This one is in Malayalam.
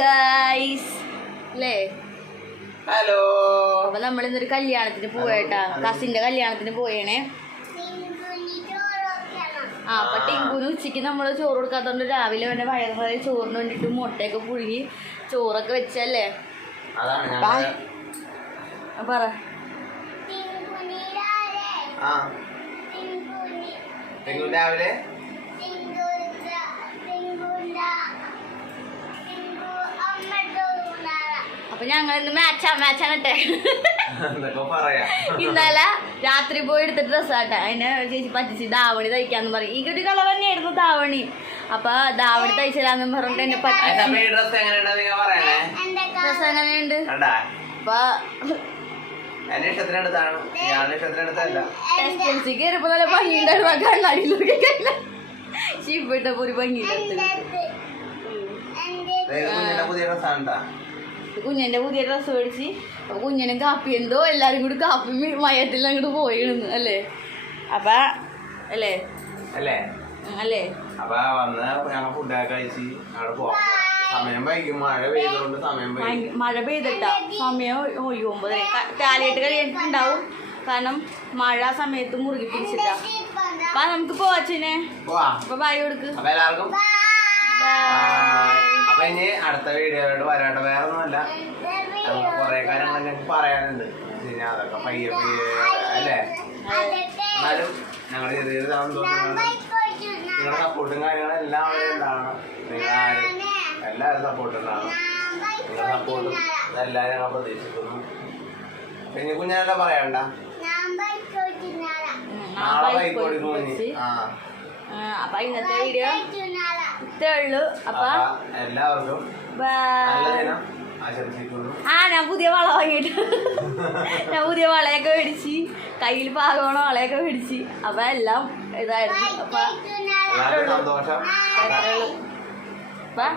ഗൈസ് അല്ലേ? ഹലോ. അപ്പൊ നമ്മളിന്നൊരു കല്യാണത്തിന് പോയേട്ടാ, കസിന്റെ കല്യാണത്തിന് പോയേണേ. അപ്പൊ ടിങ്കുന് ഉച്ചയ്ക്ക് നമ്മള് ചോറ് കൊടുക്കാത്തോണ്ട് രാവിലെ വേണ്ട വയറ് നിറയെ ചോറിന് വേണ്ടിട്ട് മുട്ടയൊക്കെ പുഴുകി ചോറൊക്കെ വെച്ചല്ലേ. പറ. രാവിലെ അപ്പൊ ഞങ്ങൾ ഇന്ന് മാച്ചാണിട്ടെ. ഇന്നലെ രാത്രി പോയി എടുത്ത ഡ്രസ്സാട്ടെ. അതിനെ ചേച്ചി പറ്റിച്ച് ദാവണി തയ്ക്കാന്ന് പറയും. ഈ കുട്ടി കളർ തന്നെയായിരുന്നു ദാവണി. അപ്പൊ ദാവണി തയ്ച്ചില്ലാന്ന് പറഞ്ഞിട്ട് എന്നെ പറ്റി. ഡ്രസ് എങ്ങനെയുണ്ട്? അപ്പൊ കയറിയപ്പോ നല്ല ഭംഗിയുണ്ടായിരുന്നു. കണ്ണാടിയിലൊക്കെ ശിവട്ടപ്പോ ഒരു ഭംഗിയുണ്ടായിരുന്നു. കുഞ്ഞിന്റെ പുതിയ ഡ്രസ്സ് മേടിച്ച്. അപ്പൊ കുഞ്ഞിനും കാപ്പി എന്തോ എല്ലാരും കൂടി കാപ്പി മയത്തിൽ അങ്ങോട്ട് പോയിരുന്നു അല്ലേ? അപ്പൊ അല്ലേ അല്ലേ അല്ലേ അപ്പൊ വന്ന് ഞങ്ങൾ ഫുഡൊക്കെ കഴിച്ച് അവിടെ പോവാം. സമയം വൈകും, മഴ പെയ്തുകൊണ്ട് സമയം മഴ പെയ്തിട്ടാ സമയം 9 കാലിയായിട്ട് കഴിയിട്ടുണ്ടാവും. കാരണം മഴ സമയത്ത് മുറുകി പിടിച്ചിട്ടാ. അപ്പൊ നമുക്ക് പോവാച്ചിനെ. അപ്പൊ ബൈ കൊടുക്ക്. അപ്പൊ എല്ലാവർക്കും അപ്പൊ ഇനി അടുത്ത വീഡിയോയോട് വരാട്ടെ. വേറെ ഒന്നുമല്ല, നമുക്ക് കുറെ കാര്യങ്ങൾ ഞങ്ങൾക്ക് പറയാനുണ്ട്. അതൊക്കെ പയ്യെ അല്ലേ? എന്നാലും ഞങ്ങളുടെ ചെറിയൊരു സന്തോഷമാണ്. നിങ്ങളുടെ സപ്പോർട്ടും കാര്യങ്ങളും എല്ലാം അവിടെ ഉണ്ടാവണം. നിങ്ങളാരും എല്ലാവരും സപ്പോർട്ട് ഉണ്ടാവണം. നിങ്ങളുടെ സപ്പോർട്ടും അതെല്ലാവരും ഞങ്ങൾ പ്രതീക്ഷിക്കുന്നു. പിന്നെ കുഞ്ഞാനെല്ലാം പറയണ്ട, നാളെ ബൈക്ക് ഓടിക്കും. അപ്പൊ ഇന്നത്തെ വീഡിയോ ഇത്രേ ഉള്ളൂ. അപ്പൊ എല്ലാവർക്കും നല്ല ദിനം ആശംസിക്കുന്നു. ഞാൻ പുതിയ വള വാങ്ങിയിട്ട് ഞാൻ പുതിയ വളയൊക്കെ മേടിച്ച് കയ്യിൽ പാകോണ വളയൊക്കെ മേടിച്ച്. അപ്പൊ എല്ലാം ഇതായിരുന്നു. അപ്പൊ സന്തോഷം. ബൈ.